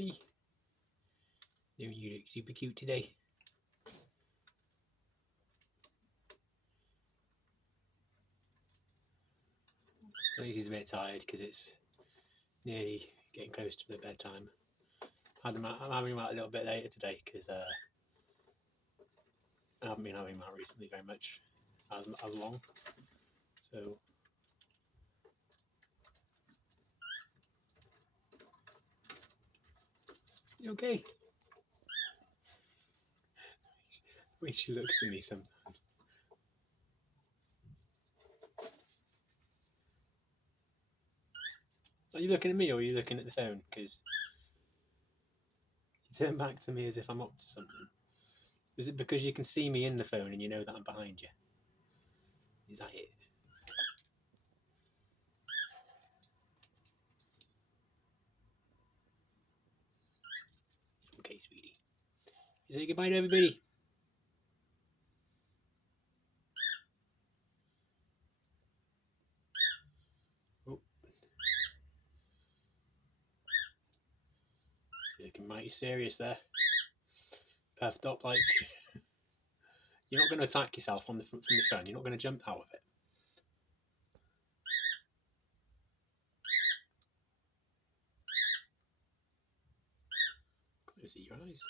Hey, you look super cute today. I think she's a bit tired because it's nearly getting close to the bedtime. I'm having him out a little bit later today because I haven't been having him out recently very much as long. So you okay? The way she looks at me sometimes. Are you looking at me or are you looking at the phone? Because you turn back to me as if I'm up to something. Is it because you can see me in the phone and you know that I'm behind you? Is that it? Okay, sweetie. Say goodbye to everybody. Oh. You're looking mighty serious there. Puffed up like you're not going to attack yourself from the phone. You're not going to jump out of it. Close your eyes.